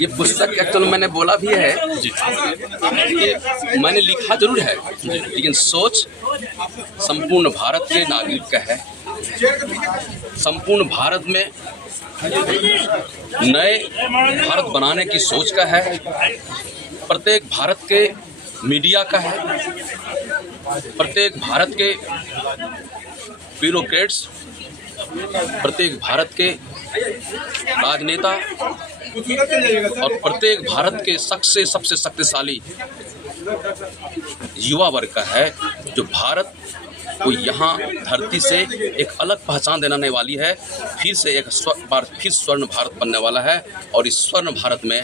ये पुस्तक एक्चुअल मैंने बोला भी है कि मैंने लिखा जरूर है, लेकिन सोच संपूर्ण भारत के नागरिक का है। संपूर्ण भारत में नए भारत बनाने की सोच का है। प्रत्येक भारत के मीडिया का है, प्रत्येक भारत के ब्यूरोक्रेट्स, प्रत्येक भारत के राजनेता और प्रत्येक भारत के सबसे शक्तिशाली युवा वर्ग का है, जो भारत को यहाँ धरती से एक अलग पहचान देने वाली है। फिर से एक बार फिर स्वर्ण भारत बनने वाला है, और इस स्वर्ण भारत में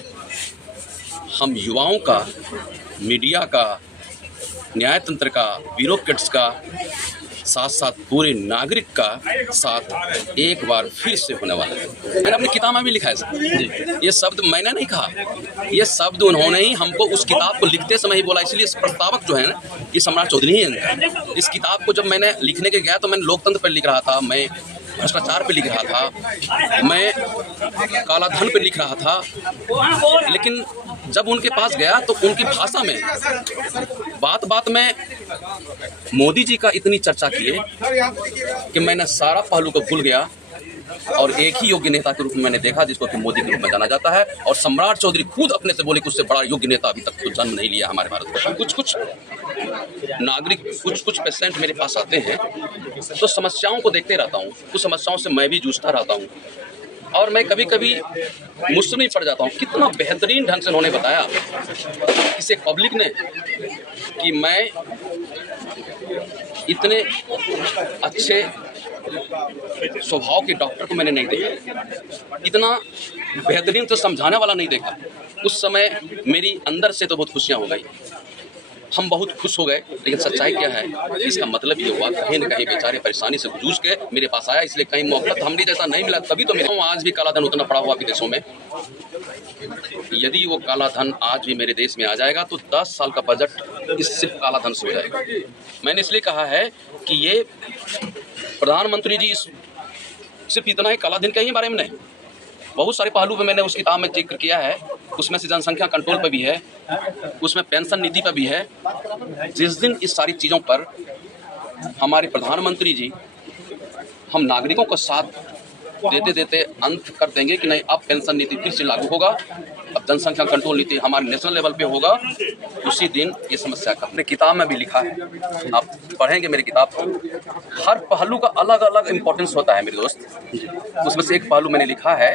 हम युवाओं का, मीडिया का, न्यायतंत्र का, ब्यूरोक्रेट्स का, साथ साथ पूरे नागरिक का साथ एक बार फिर से होने वाला है। मैंने अपनी किताब में भी लिखा है सर, ये शब्द मैंने नहीं कहा, ये शब्द उन्होंने ही हमको उस किताब को लिखते समय ही बोला। इसलिए इस प्रस्तावक जो है ना, ये सम्राट चौधरी ही है। इस किताब को जब मैंने लिखने के गया तो मैंने लोकतंत्र पर लिख रहा था, मैं भ्रष्टाचार पे लिख रहा था, मैं कालाधन पे लिख रहा था, लेकिन जब उनके पास गया तो उनकी भाषा में बात बात में मोदी जी का इतनी चर्चा किए कि मैंने सारा पहलू को भूल गया और एक ही योग्य नेता के रूप में मैंने देखा, जिसको कि मोदी के रूप में जाना जाता है। और सम्राट चौधरी खुद अपने से बोले कि उससे बड़ा योग्य नेता अभी तक तो जन्म नहीं लिया हमारे भारत में। कुछ नागरिक, कुछ पेशेंट मेरे पास आते हैं तो समस्याओं को देखते रहता हूँ, कुछ समस्याओं से मैं भी जूझता रहता हूँ, और मैं कभी कभी मुझसे नहीं पड़ जाता हूँ। कितना बेहतरीन ढंग से उन्होंने बताया इसे पब्लिक ने कि मैं इतने अच्छे स्वभाव के डॉक्टर को मैंने नहीं देखा, इतना बेहतरीन तो समझाने वाला नहीं देखा। उस समय मेरी अंदर से तो बहुत खुशियाँ हो गई, हम बहुत खुश हो गए। लेकिन सच्चाई क्या है, इसका मतलब ये हुआ कहीं न कहीं बेचारे परेशानी से जूझ के मेरे पास आया, इसलिए कहीं मौका हमने जैसा नहीं मिला, तभी तो मेरे आज भी काला धन उतना पड़ा हुआ विदेशों में। यदि वो काला धन आज भी मेरे देश में आ जाएगा तो 10 साल का बजट इस सिर्फ काला धन से हो जाएगा। मैंने इसलिए कहा है कि ये प्रधानमंत्री जी सिर्फ इतना ही काला धन के ही बारे में नहीं, बहुत सारे पहलू पे मैंने उस किताब में जिक्र किया है। उसमें से जनसंख्या कंट्रोल पे भी है, उसमें पेंशन नीति पे भी है। जिस दिन इस सारी चीज़ों पर हमारे प्रधानमंत्री जी हम नागरिकों का साथ देते देते अंत कर देंगे कि नहीं, अब पेंशन नीति फिर से लागू होगा, अब जनसंख्या कंट्रोल नीति हमारे नेशनल लेवल पे होगा, उसी दिन ये समस्या का अपने किताब में भी लिखा है। आप पढ़ेंगे मेरी किताब को, हर पहलू का अलग अलग इम्पोर्टेंस होता है मेरे दोस्त। उसमें से एक पहलू मैंने लिखा है